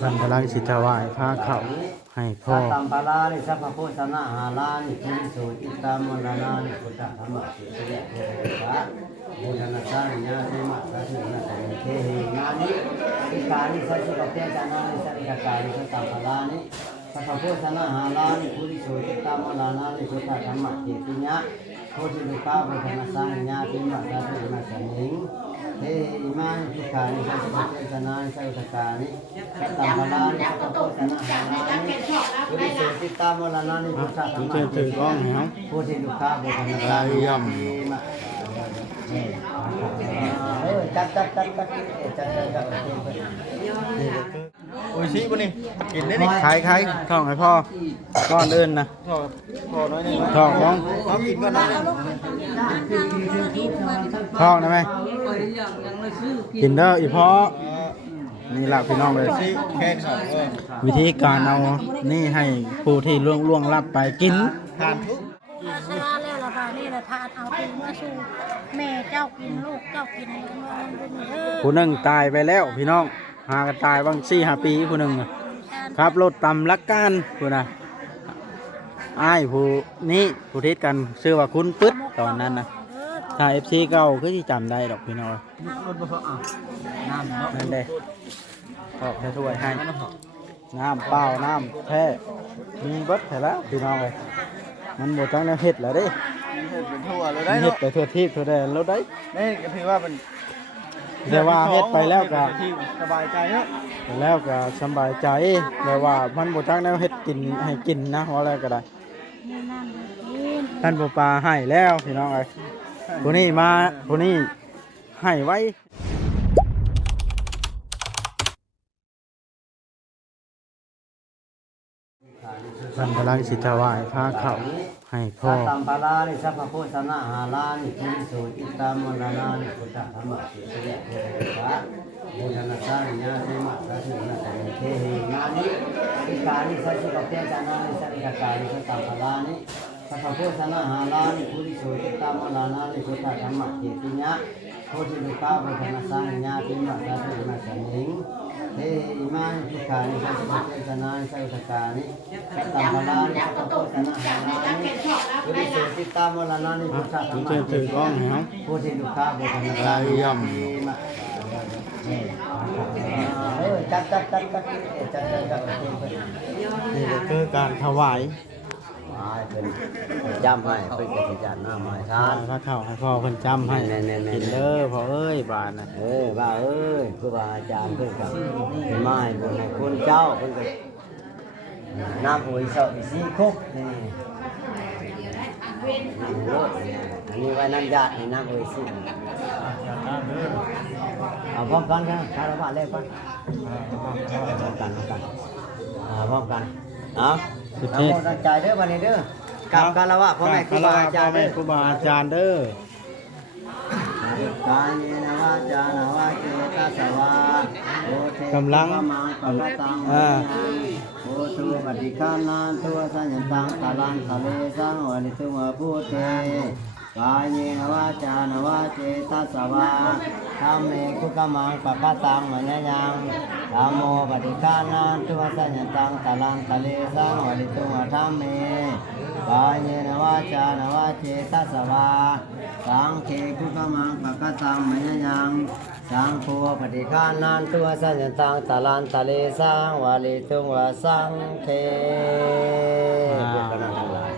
ท่านกำลังสิถวายผ้าเขาให้พ่อ ตัมปาลานิสัพพโพชนะหาลานิทิสุจิตามลานานิพุทธธรรมะสิเสด็จเทวะบูชนาสาญาเทมะสัสินะสังเทหินานิสิกานิสัสิกเตจานานิสัิกกานิสัตัมปาลานิสัพพโพชนะหาลานิทิสุจิตามลานานิพุทธธรรมะเจติญะโพธิลุกาบูชนาสาญาเทมะสัสินะสังหิงเทหิมานิสิกานิสัสิกเตจานานิสัิกกานิสัตัมปาลานิสัพพโพชนะหาลานิทิสุจิตามลานานิพุทธธรรมะ ถือกล้องให้เฮา ผู้ที่ลูกค้าบุคคลต่างๆจัดโอ้ยชิบ่นี่กินได้นี่ ขายท่องให้พ่อก้อนอื่นนะ พอน้อยนึง ท่องน้อง เอากินก่อนนะ ท่องได้ไหมกินเด้ออีพ่อนี่ล่ะพี่น้องเลย ชิแค่สอง วิธีการเอานี่ให้ผู้ที่ล่วงลับไปกิน ทานทุก ชนะแล้วล่ะค่ะนี่แหละทานเอาถึงมาสู่แม่เจ้ากินลูกเจ้ากินกันมาเป็นเด้อ ผู้หนึ่งตายไปแล้วพี่น้องหากันตายบาง4-5 ปีผู้หนึ่งน่ะครับรถตำลักการผู้น่ะอ้ายผู้นี้ผู้ทิศกันชื่อว่าคุณปึ๊ดตอนนั้นนะถ้า FC เก่าคือที่จำได้ดอกพี่น้อง รถบ่พอน้ำเนาะ นั่นเด้ออกให้ถ้วยให้น้ำเปล่าน้ำแท้มีเบิดแต่แล้วพี่น้องเลยมันหมดจังแล้วเฮ็ดแล้วเด้ เป็นทั่วเลย มั ได้ นเฮ็ด เนาะ ไปทั่วทิพย์ทั่วแดนแล้วได้ นี่ก็ถือว่าเป็น แต่ว่าเฮ็ดไปแล้วก็ ที่สบายใจเนาะ แล้วก็สบายใจแต่ว่ามันบ่จังแล้วเฮ็ดกินให้กินนะเพราะอะไรก็ได้ นี่นั่นกิน ท่านบ่ปลาให้แล้วพี่น้องเอ้ยผู้นี้มาผู้นี้ให้ไว้ท่านกำลังสิถวายผ้าเขาให้พ่อ ตัมปาลานิสัพพโพชนะหาลานิทิสุจิตามลานานิพุทธธรรมะสิเสด็จเทวะบูชนาสาญาเทมะสัสินะสังเทหินานิสิกานิสัสิกเตจานานิสัิกกานิสัตัมปาลานิสัพพโพชนะหาลานิทิสุจิตามลานานิพุทธธรรมะเจติญะโพธิลุกาบูชนาสาญาเทมะสัสินะสังหิงเทหิมานิสิกานิสัสิกเตจานานิสัิกกานิสัตัมปาลานิสัพพโพชนะหาลานิทิสุจิตามลานานิพุทธธรรมะ ถือกล้องให้เฮา ผู้ที่ลูกค้าบุคคลต่างๆจัดนี่ก็คือการถวาย เป็นจำให้เป็นกติกาหน้าไม้ทาน พระเข้าให้พ่อเพิ่นจำให้กินเด้อพ่อเอ้ยบานน่ะ ว่าครูบาอาจารย์เพิ่นกับไม้บุญให้คุณเจ้าเพิ่นก็น้ำอุ่ยเสาอีสีคุกนี่อันนี้ไว้น้ำญาติให้น้ำอุ่ยสีเอาพร้อมกันครับคารวะเล่นกันพร้อมกันเอาตั้งอกตั้งใจเด้อวันนี้เด้อกับคารวะพ่อแม่ครูบาอาจารย์เด้อ ครูบาอาจารย์เด้อก ายนวาจานวาเจตสวาโอเทมังปะตังโอตุปฏิฆานาตัวสัญญตังตาลังทะเลสังวันิตุมาพุทเทกายนวาจานวาเจตสวาธัมเมคุกมังปะตังมะยะยังธัมโมปฏิฆานาตัวสัญญตังตาลังทะเลสังวันิตุมาธัมเมกายนวาจานวาเจตสวาสังเขคุกมังปะตังมะยะยังสังโฆปฏิฆานันตัวสัญญตังตาลันตะเลสังวาลิตุงวาสังเทพุทธนาทั้งหลาย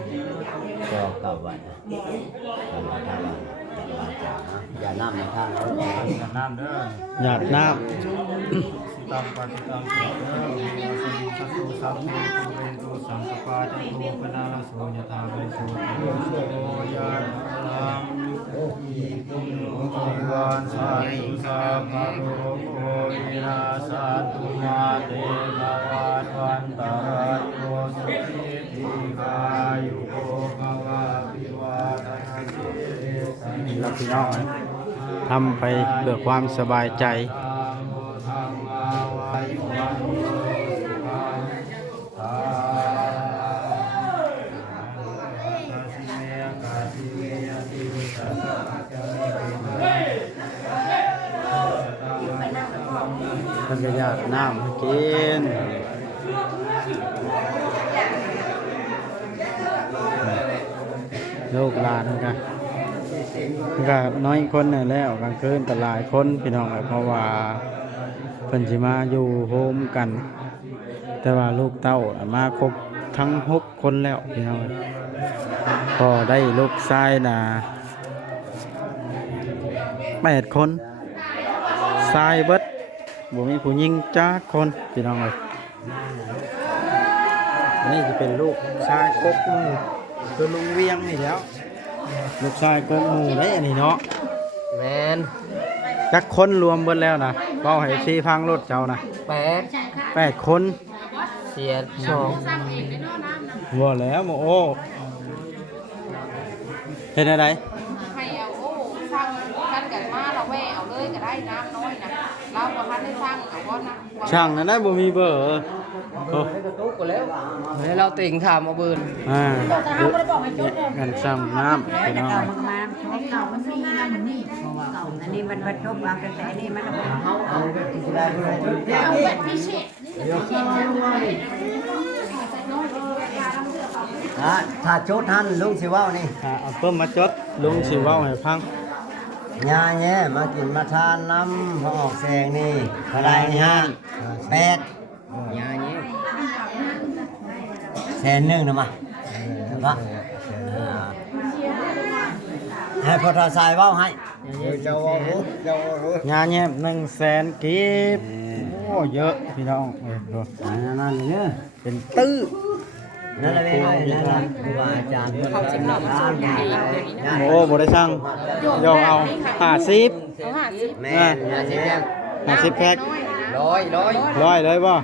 จอกับวันอย่าน้ำในข้างเรา น้ำเด้อ หยาดน้ ตังปฏิตังเด้อสัตตุสัมโพตุเรนตุสังสปาจันโทปนาลโสยถาเวสุโตยะลังอีตุโนภวันสาธุสัพพะโลโกวินาศตุมาเตภวัตวันตรายโยสุขิติกายุโกภวะภิวาทนาสิสัน ำแล้วพี่น้องทำไปเพื่อความสบายใจ ท่านก็ญาติน้ำให้ กินลูกหลานกันก็น้อยคนน่ะแล้วกลางคืนก็หลายคนพี่น้องเพราะว่าเพิ่นสิมาอยู่โฮมกัน แต่ว่าลูกเต้ามาครบทั้ง6คนแล้วพี่น้องพอได้ลูกชายน่ะ8คนชายเบิดบ่มีผู้หญิงจักคนพี่น้องเอ้ยนี่จะเป็นลูกชายกกหมู่คือลุงเวียงนี่แล้วลูกชายกกหมู่ได้อันนี้เนาะ แมน จักคนรวมเบิดแล้วนะเว้าให้ซีพังรถเจ้านะ 8 8คน เสีย2 บ่แล้วโมโอ้เฮ็ดอะไร ให้เอาโอ้สร้างกันกันมาเราแม่เอาเลยก็ได้น้ำน้อยนะเราบ่ทันได้สร้างเอาบ่นะ ช่างนั้นได้บ่มีเบอร์โอ้ ให้เราติ่งถามเอาเบิร์น อ่ากันช่างน้ำพี่น้อง เก่ามาเก่ามันมีน้ำมันนี่เก่าอันนี้มันบรรทุกวางกันแต่อันนี้มันเอาแบบพิเศษ ถ้าโจทย์ท่านลุงสิว่าวนี่ เอาเพิ่มมาจดลุงสิเว้าให้พัง ยาแย่มากินมาทานน้ำพอออกแสงนี่เท่าไรนี่ฮะ8ยาแย่100,000นะมาพระให้พอทาสายว่าวให้เจ้ารู้งานเนี่ย100,000กีบโอ้เยอะพี่น้องดู นั่นเนี่ย เป็นตื้อ นั่นแหละนั่นแหละครูบาอาจารย์เขาจะนำส่วนดี โอ้บ่ได้ช่างยอมเอา50 เอา50 แม่50แพ็ค ร้อย ร้อยเลยบ่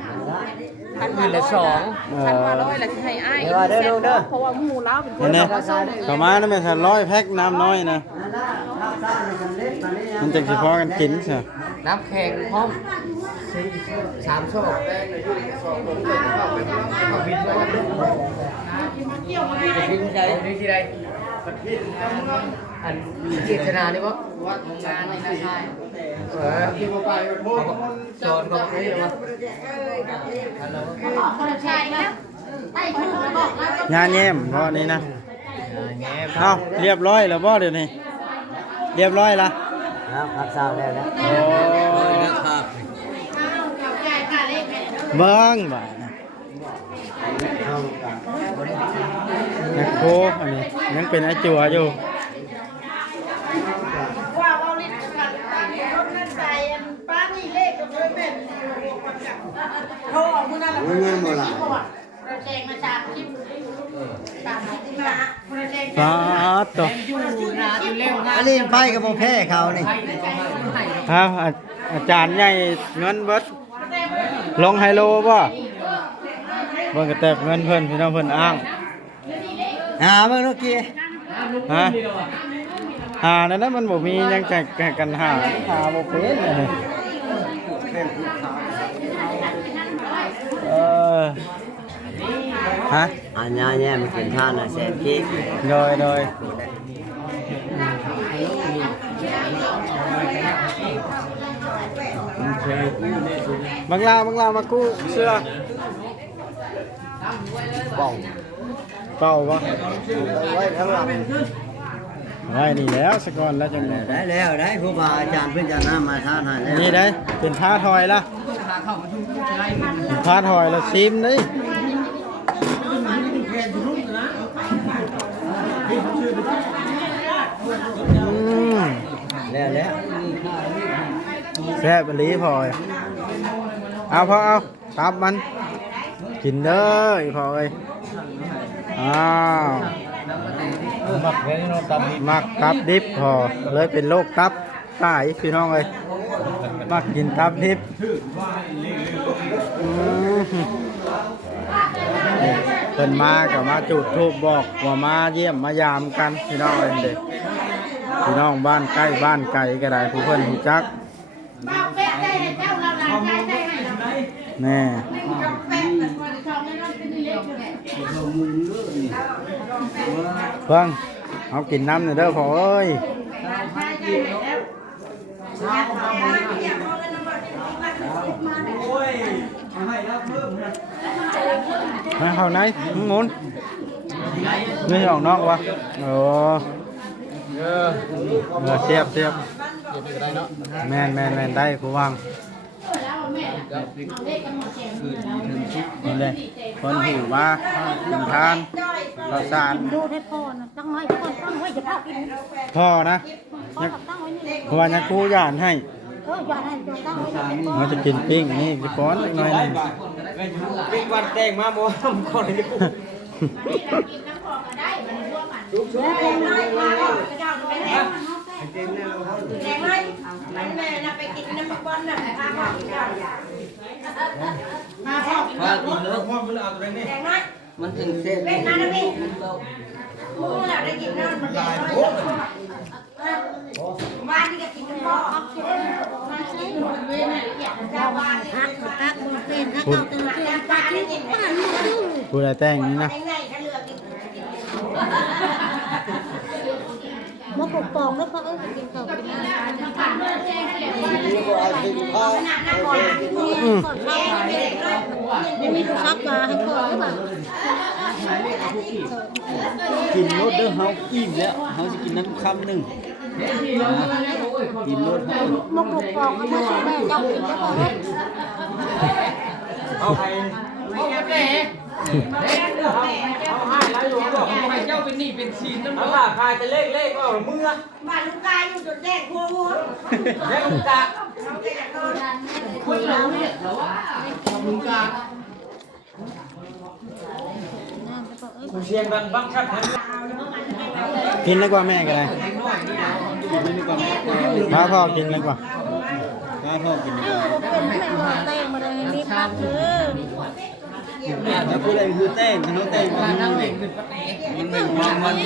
คันว่าละ2คันว่า100ละสิให้อ้ายเพราะว่าหมู่เราเป็นคน นี่ เราซ่อม ประมาณนั้นแม่น100แพ็คน้ำน้อยนะมันจังสิพอกันกินซะ น้ำแข็งพร้อม3 โชคพิมพ์ใจนี่ที่ใดอันเจตนานี่ว่าวัดโรงงานนี่นะใช่ที่ไปสอนก็ไม่ได้ว่า ใช่แล้วไอ้ถูกแล้วบอกแล้ว งานแย้มเพราะนี้นะเอ้าเรียบร้อยแล้วบ่เดี๋ยวนี้เรียบร้อยละ ครับทราบแล้วนะ โอ้เบิ่งบ่านะนักโคอันนี้ยังเป็นอาจัวอยู่ ว่าเราลิ้นกันรถนั่นใจป้านี่เลขกับเพื่อนเป็นโทรเอามือนั่นแหละ เงินหมดละ เราแจงมาจากคลิปตามที่มาเราแจง ปาดตัว อันนี้ไปกับโมแพ้เขานี่ ครับอาจารย์ใหญ่เงินเบิดลงไฮโลบ่เบิ่งกระแตบเงินเพิ่นพี่น้องเพิ่นอ้าง เมื่อกี้ ฮะนั่นนะมันบ่มีหยังจะกันหาบ่เป็นเลยฮะ อันนี้แย่มันเป็นท่านนะแสนกี้ โดยบังลามากู้เสื้อเป่าบ่ ไว้ข้างหลัง ไว้นี่แล้วสะก่อนแล้วจังได๋ ได้แล้วได้ครูบาอาจารย์เพิ่งจะนำมาท่านให้แล้ว นี่ได้เป็นผ้าทอยละเป็นผ้าทอยแล้วซิมนี่แล้ว แซ่บอีหลีพอยเอาพอเอาตับมันกินเด้ออีพอเอ้ยอ้าวมักตับดิบพอเลยเป็นโรคตับตายพี่น้องเอ้ยมักกินตับดิบเป็นมากับมาจุดทูบบอกว่ามาเยี่ยมมายามกันพี่น้องเอ้ยเด็กพี่น้องบ้านใกล้บ้านไกลก็ได้ผู้เพิ่นรู้จัก บ้าเป็ดได้ให้เจ้าเราหลานได้ได้ให้เรา แน่ เป็ดแต่คนชอบไม่ต้องเป็นเล็กอยู่แหละ เพิ่งเอากินน้ำหน่อยเด้อพ่อเอ้ย มาเข้าไหนหมุนนี่ออกนอกวะโอ้เสียบแม่นได้ผู้วางนี่เลยคนหิวมากินทานข้าวสาร ดูให้พ่อนะตั้งไว้พ่อตั้งไว้จะพ่อกิน พ่อนะ พ่อตั้งไว้นี่ เพราะว่านักกู้ย่านให้ อย่าให้ตัวตั้งไว้นี่ เราจะกินปิ้งนี่กี่ป้อนหน่อยหนึง เป็นวันแต่งมาบ่ทำก่อนเลยกู แดงเลยมันแม่น่ะไปกินน้ำบอลน่ะพาพ่อกินข้าวมาพ่อกินข้าว กินแล้วพ่อมันเอาตัวนี้ แดงน้อย มันถึงเส้น เป็นมานะพี่มูน่ะได้กินน้ำมันแดงน้อยบ้านนี่ก็กินน้ำพ่อเจ้าบ้านนี่ ฮักฮักบ่เป็นฮักเอาตัวเป็นปลาที่ป้าลูกดู ผู้ใดแต่งนี่นะ ไงถ้าเลือกกิน บ่ปกป้องแล้วพ่อกินข้าวกินน้ำ ขนาดนั้นก่อน มีผู้ชักมาให้พ่อหรือเปล่า กินรสเด้อเฮาอิ่มแล้วเฮาสิกินน้ำคำหนึ่งกินรสเฮา บ่ปกป้องก็บ่สิแม่เจ้ากินแล้วพ่อ เอาไปเอาแก่เอาให้แล้วอยู่บอกให้เจ้าเป็นหนี้เป็นชีนน้ำมันราคาจะเลขก็เมื่อ บ้านลูกกายอยู่จนแดงหัวหัว แล้วมึงกะ เราไปจากนอน คนเราเนี่ยเหรอวะมึงกะกูเชียงดังบังคับให้ กินเลยกว่าแม่กันเลยมาพ่อกินเลยกว่า ถ้าพ่อกิน เป็นแม่ว่าแต่งมาเลยให้รีบพักเด้อ แล้วผู้ใดคือเต้นเขาเต้นมันนั่งเองมันหนึ่งมัน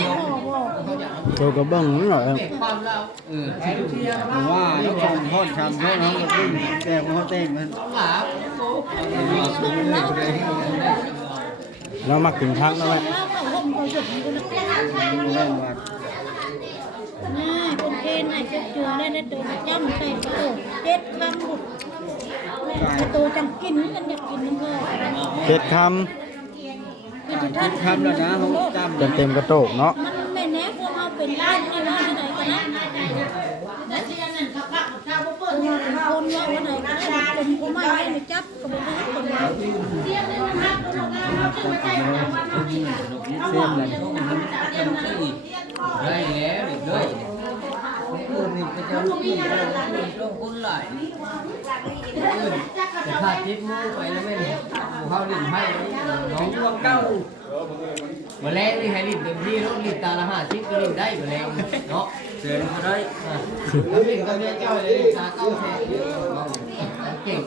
ตัวกระเบื้องนี่หน่อย ผมว่าแล้วของทอดชามเขาเขาก็ขึ้นแต่เขาเต้นมัน เรามากินพักนั่นแหละ เล่นว่า นี่คนเคนให้เจือได้ได้ตัวจ้ำใส่กระโดดเจ็ดคำบุกกระตูจังกินกันอยากกินน้ำเพื่อ เจ็ดค คิดคำแล้วนะเขาจำ ำเต็มกระโตกเนาะ มันแม่แน่พวกเราเป็นเล่นนี่ว่าไหนกันนะคนว่าวันไหนก็ได้เป็นผู้ไม่ให้จับกับบุกคนเรา เส้นเลยได้แล้วเลยอื่นนี่ก็จะลูกนี่ลงคนหลายแต่ถ้าทิพมูไปแล้วไม่เนี่ยเขาลิ้นให้น้องวงเก้ามาแรงนี่ให้ลิ้นเต็มที่ลูกลิ้นตาละ50ก็ลิ้นได้มาแรงเนาะเสือก็ได้แล้วลิ้นก็เนี่ยเจ้าเลยตาเก้าแทนเก่ง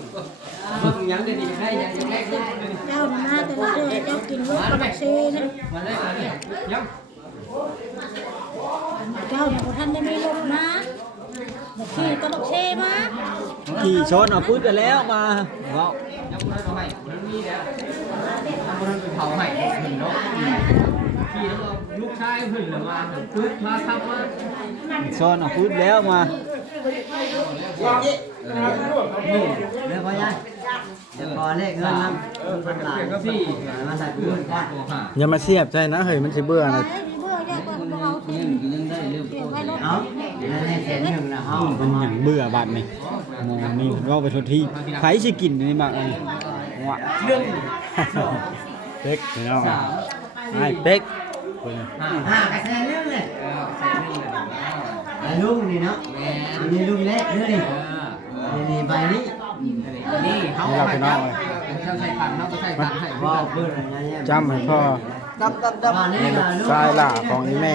ยังได้ดีได้ยังแรกนี่ เจ้าหน้าแต่ละเดือนเจ้ากินลูกกับเชนะ มาเลยมาเลยยัง เจ้าเนี่ยท่านได้ไม่ลงนะขี่กระบอกเชมา ขี่ชนเอาปืนไปแล้วมาเนาะ ยังไม่ได้ให้มันมีแล้วมันเป็นเผาให้ขึ้นเนาะขี่แล้วลูกชายขึ้นหรือมาปึ๊บมาทำมา ชนเอาปืนแล้วมาแล้วพอยังจะพอเลขเงินนะพันหลายก็พี่มาใส่ปืนก่อนตัวค่ะ อย่ามาเสียบใจนะเฮ้ยมันสิเบื่อนะ เบื่อแยกกันเอาสิ ยังได้เรื่องเอาในแสนหนึ่งนะเอา มันอย่างเบื่อบัดนี่มองนี่เราไปทุกที่ใครสิกินนี่มากอันนี้วะเรื่องเป๊กพี่น้องไอ้เป๊ก กระแสเรื่องเลยลุงนี่เนาะนี่ลุงเล็กเรื่องนี่ใบนี้นี่เขา นี่เราพี่น้องเลย เขาใส่ผักเขาก็ใส่ผักให้พ่อเพื่อนอะไรเงี้ย จำให้พ่อ ดับ นี่ลูกชายหล่าของอีแม่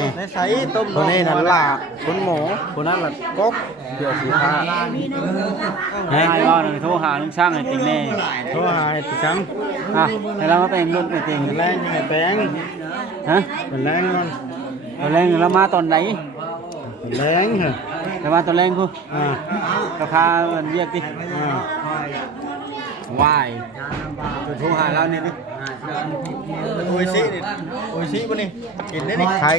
คนนี้นั่นหล่าคนหมูคนนั้นล่ะกกเกี่ยวสีฟ้า ให้ว่าโทรหาลุงช่างให้ติงแน่ โทรหาไอ้ติจัง อ่ะให้เรามาเป็นรุ่นเป็นติง แรงไอ้แป้ง ฮะ เป็นแรงมัน ตัวแรงเรามาตอนไหน เป็นแรงเหรอ เรามาตอนแรงกู อ่า ราคามันเรียกดิ อ่า วาย จะโทรหาเรานี่ดิโอ้ยสินี่โอ้ยสิบ่นี่กินได้นี่ ขาย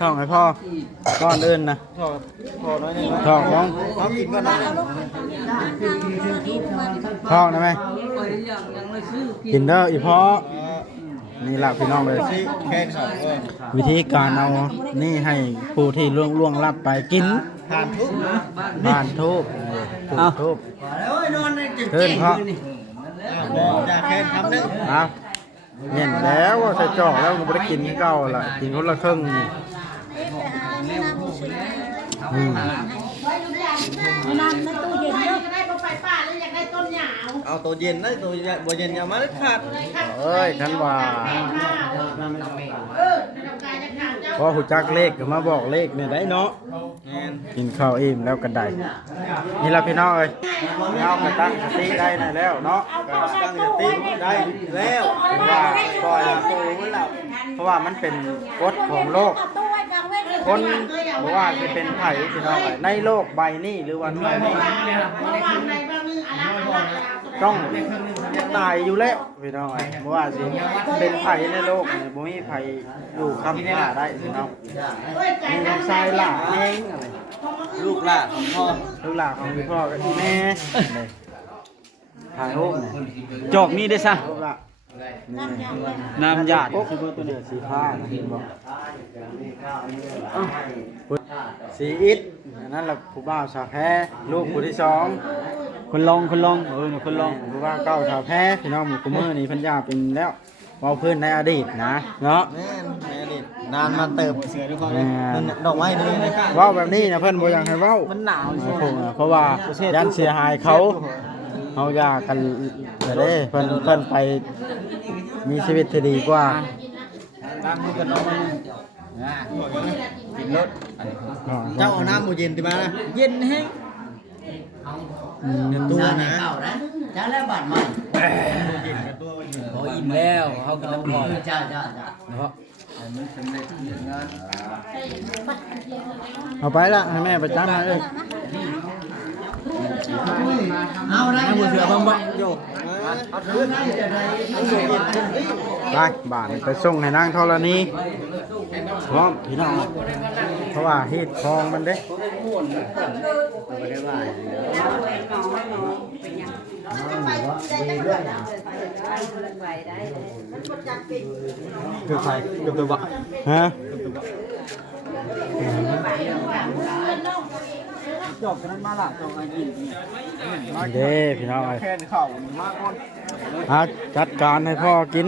ท่องให้พ่อก้อนอื่นนะ พอน้อยนึง ท่องน้อง เอากินก่อนนะ ท่องได้ไหมกินเด้ออีพ่อนี่ล่ะพี่น้องเลย สิแค่ครับ วิธีการเอานี่ให้ผู้ที่ล่วงลับไปกิน ทานทุก ผ่านทูบทูบเทินเพราะ อยากแค่ทำนึง เอาเห็นแล้วว่าใส่จอกแล้วก็ไม่ได้กินเก่าล่ะกินคนละครึ่งนี่อืม น้ำในตู้เย็นเยอะ จะได้ไฟฟ้าแล้วอยากได้ต้นหยาว เอาตัวเย็นได้ตัวบ่เย็นอย่ามาเด็ดขาด เอ้ยฉันว่า ในดอกกายจะขาดเจ้า พอหูจักเลขก็มาบอกเลขเนี่ยได้เนาะ แม่น กินข้าวอิ่มแล้วกันได้นี่ล่ะพี่น้องเอ้ยเอากระตั้งสติได้แล้วเนาะ ตั้งสติได้แล้ว ว่าปล่อยเพราะว่ามันเป็นกฎของโลก ตู้ไว้กลางเว้น คนบอกว่าจะเป็นไผ่พี่น้องเอ้ยในโลกใบนี้หรือวันนี้ ระหว่างในบางนึงอะไร ต้องตายอยู่แล้วพี่น้องเอ้ยเพราะว่าสิเป็นไผ่ในโลกนี่บ่มีไผ่อยู่คำท่าได้พี่น้องมีน้องชายหล่าเองอะไร ลูกหลานของพ่อ ลูกหลานของพี่พ่อกับพี่แม่ถ่ายรูปเนี่ย จอกนี่ได้ซะ รูปละ น้ำหยาด ปุ๊บคือตัวเนี่ยสีผ้านะพี่บอกสีอิฐอันนั้นแหละผู้บ่าวสาวแพ้ลูกผู้ที่สอง คนลองคนลอง ผู้บ่าวเก้าสาวแพ้พี่น้องหมู่กุมือนี่เพันยาเป็นแล้วเว้าพื้นในอดีตนะเนาะ แม่นแม่ดินานมาเติบเสือทุกคนเลยนั่นน่ะดอกไม้นี่นะ เว้าแบบนี้นะเพิ่นบ่อยากให้เว้า มันหนาว เพราะว่ายันเสียหายเขาเฮาอยากกันเด้เพิ่นไปมีชีวิตที่ดีกว่า น้ำกันน้องมันกินรถเจ้าเอาน้ำหมูเย็นติมานะเย็นแห้งเดี๋ยวตัวนะ จ้าแล้วบาดใหม่ โอ้อิ่มแล้วเขากำลังพอ จ้า เนาะ เอาไปละให้แม่ประจำมาเอ้ย เอาได้ น้ำหมูเสือบ้างโยเอาขึ้น ไปบ้านไปส่งให้นางธรณีพร้อมพี่น้องเพราะว่าเฮ็ดคลองมันเด้คือใครคือตัวบ่ฮะ จบกันนั้นมาละจบไอ้กิน เด้พี่น้องเอ้ย แค่เข่ามากคน เอาจัดการให้พ่อกิน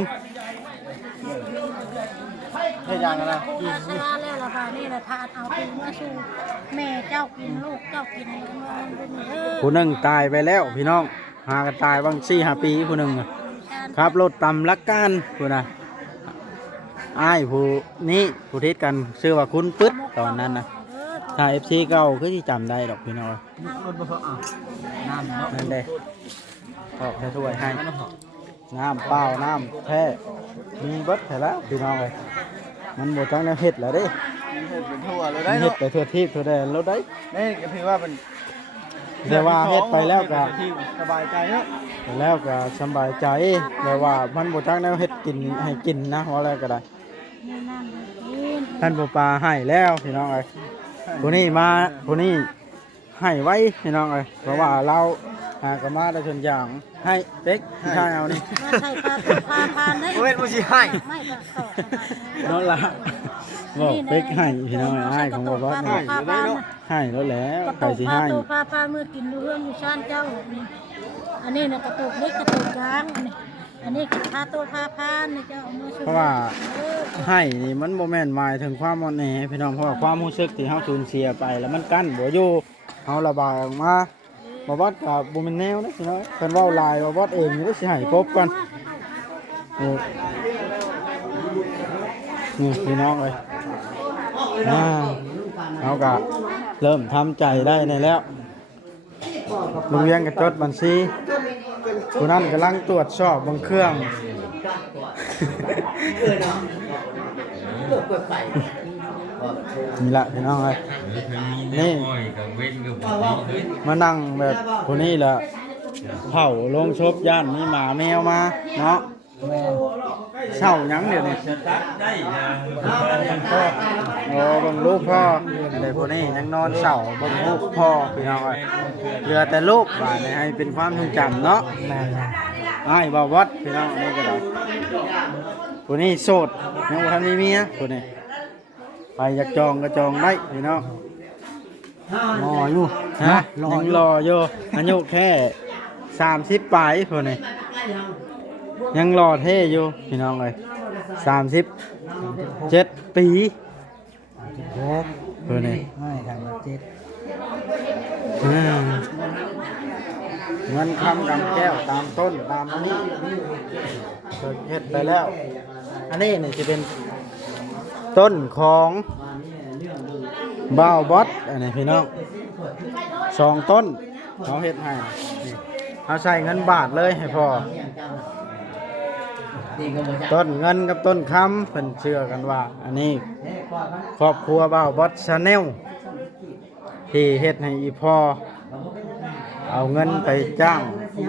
ให้ยังกันนะ ชนะแล้วล่ะค่ะนี่แหละทานเอาไปมาสู่แม่เจ้ากินลูกเจ้ากินมันเป็นเด้อ ผู้หนึ่งตายไปแล้วพี่น้องหากันตายบาง4-5 ปีผู้หนึ่งอะครับรถตำลักการผู้นะอ้ายผู้นี้ผู้ทิศกันชื่อว่าคุณปึ๊ดตอนนั้นนะถ้า FC เก่าคือที่จำได้ดอกพี่น้อง คนบ่พอน้ำเนาะ นั่นเด้ขอบถ้วยให้น้ำเปล่าน้ำแท้มีเบิดแต่ละพี่น้องเลยมันหมดจังแนวเฮ็ดแล้วเด้ เป็นทั่วเลยได้ เฮ็ด เนาะ ไปทั่วทิพย์ทั่วแดนแล้วได้ นี่ก็ถือว่าเป็น แต่ว่าเฮ็ดไปแล้วก็ สบายใจเนาะ แล้วก็สบายใจแต่ว่ามันบ่จักแนวเฮ็ดกินให้กินนะว่าอะไรก็ได้ท่านบ่ปลาให้แล้วพี่น้องเอ้ยผู้นี้มาผู้นี้ให้ไว้พี่น้องเอ้ยเพราะว่าเราหาก็มาได้ชนอย่างให้เด็กที่ให้เอานี่ ใส่ปลาพานได้ เว้นบ่สิให้ ไม่ก็ต่อ นั่นล่ะบอกเด็กให้พี่น้องอ้ายของบ่บ่ให้ให้แล้วแหล้ว กระ ใคร ตุก สิ พา ให้ ตัวพามือกินดูเรื่องอยู่ชานเจ้านี่อันนี้นะกระตุกเล็กกระตุกกลางอันนี้พาตัวพาพานนี่เจ้าเอามือช่วย เพราะว่าให้นี่มันบ่แม่นหมายถึงความอ่อนแอพี่น้องเพราะว่าความรู้สึกที่เฮาสูญเสียไปแล้วมันกั้นบ่อยู่เฮาระบายออกมาบ่วัดก็บ่แม่นแนวนะพี่น้องเพิ่นเว้าหลายบ่วัดเองนี่สิให้ครบก่อนนี่พี่น้องเอ้ยเอาก็เริ่มทำใจได้ในแล้วลุงเวียงก็จดบัญชีผู้นั้นกำลังตรวจสอบบางเครื่องนี่ละพี่น้องเลยนี่มานั่งแบบคนนี้แหละ เผาลงศพย่านมีหมาแมวมาเนาะเศร้าหยังเดี๋ยวนี้ โอ้เบังลูกพ่ออะไรพวกนี้ยังนอนเศร้าเบังลูกพ่อพี่น้องเอ้ยเหลือแต่ลูกว่าเนี่ยให้เป็นความทรงจำเนาะไอ้ายบ่าววัดพี่น้องนี่ก็ได้พวกนี้โสดยังบ่ทันมีเมียพวกนี้ไปอยากจองก็จองได้พี่น้อง รออยู่ ฮะยังรออยู่อายุแค่30ปลายพวกนี้ยังรอเท่อยู่พี่น้องเอ้ย37 ปี โอ้ เพื่อนนี่ ไม่ครับเจ็ด เงินคำกำแก้วตามต้นตามอันนี้เกิดเฮ็ดไปแล้ว อันนี้นี่จะเป็นต้นของบ่าวบอสอันนี้พี่น้อง2 ต้นเขาเฮ็ดให้นี่เขาใส่เงินบาทเลยให้พอต้นเงินกับต้นคำเพิ่นเชื่อกันว่า อันนี้ครอบครัวบ่าวบอสชาแนลที่เฮ็ดให้อีพ่อเอาเงินไปจ้าง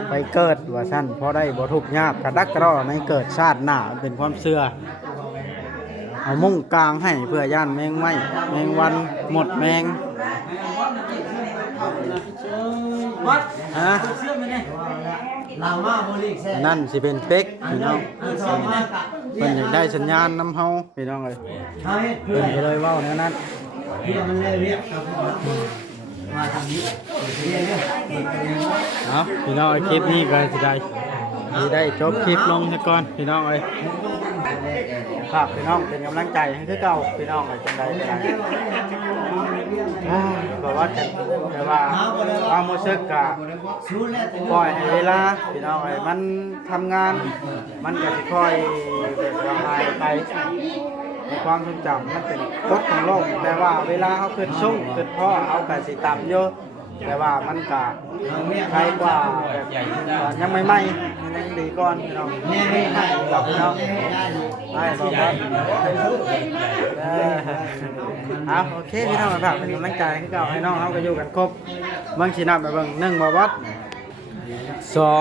ไปเกิดว่าซั่นพอได้บ่ทุกข์ยากกระดักกระร่อในเกิดชาติหน้าเป็นความเชื่อเอามุ้งกลางให้เพื่อย่านแมงไหม้แมงวันหมดแมงฮะ เรามาบริแซ่ อันนั่นสิเป็นเป็กพี่น้องเพิ่นอยากได้สัญญาณนำเฮาพี่น้องเอ้ย เฮ้ย เพิ่นก็เลยเว้าแนวนั้น เพื่อมันเลยเรียกครับมาทางนี้เรียนเนี่ย เอาพี่น้องไอ้คลิปนี้ก็สิได้จบคลิปลงซะก่อนพี่น้องเอ้ยครับพี่น้องเป็นกำลังใจให้คือเก่าพี่น้องเอ้ยจังได๋ก็ได้บอกว่าจะแต่ว่าความรู้สึกก็ สู้แล้วแต่ ปล่อยให้เวลาพี่น้องเอ้ยมันทำงานมันก็สิค่อยแบบว่าหายไปในความทรงจำมันเป็นกฎของโลกแต่ว่าเวลาเขาเกิดส่งเกิดพ่อเอาก็สิต่ำอยู่แต่ว่ามันก็ใครกว่าแบบยังไม่ไหม้ยังดีก่อนพี่น้อง แม่ไม่ได้ ครับพี่น้อง ได้ ได้บอกว่าเอาโอเคพี่น้องครับเป็นกำลังใจให้เก่าให้น้องเขาก็อยู่กันครบบางชีนับไปเบิ่ง1บ่วัด2 3 สอ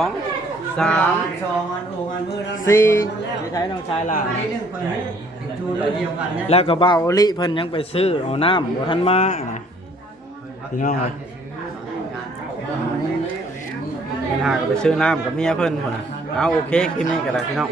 งอันโอ่งอันมือแล้ว 4ที่ใช้น้องชายล่ะ เรื่องคนจูนเดียวกันนะ แล้วก็บ่าวโอลิเพิ่นยังไปซื้อเอาน้ำบ่ทันมาพี่น้องเอ้ยเพิ่นหาก็ไปซื้อน้ำกับเมียเพิ่นพุ่นน่ะเอาโอเคคลิปนี้ก็ได้พี่น้อง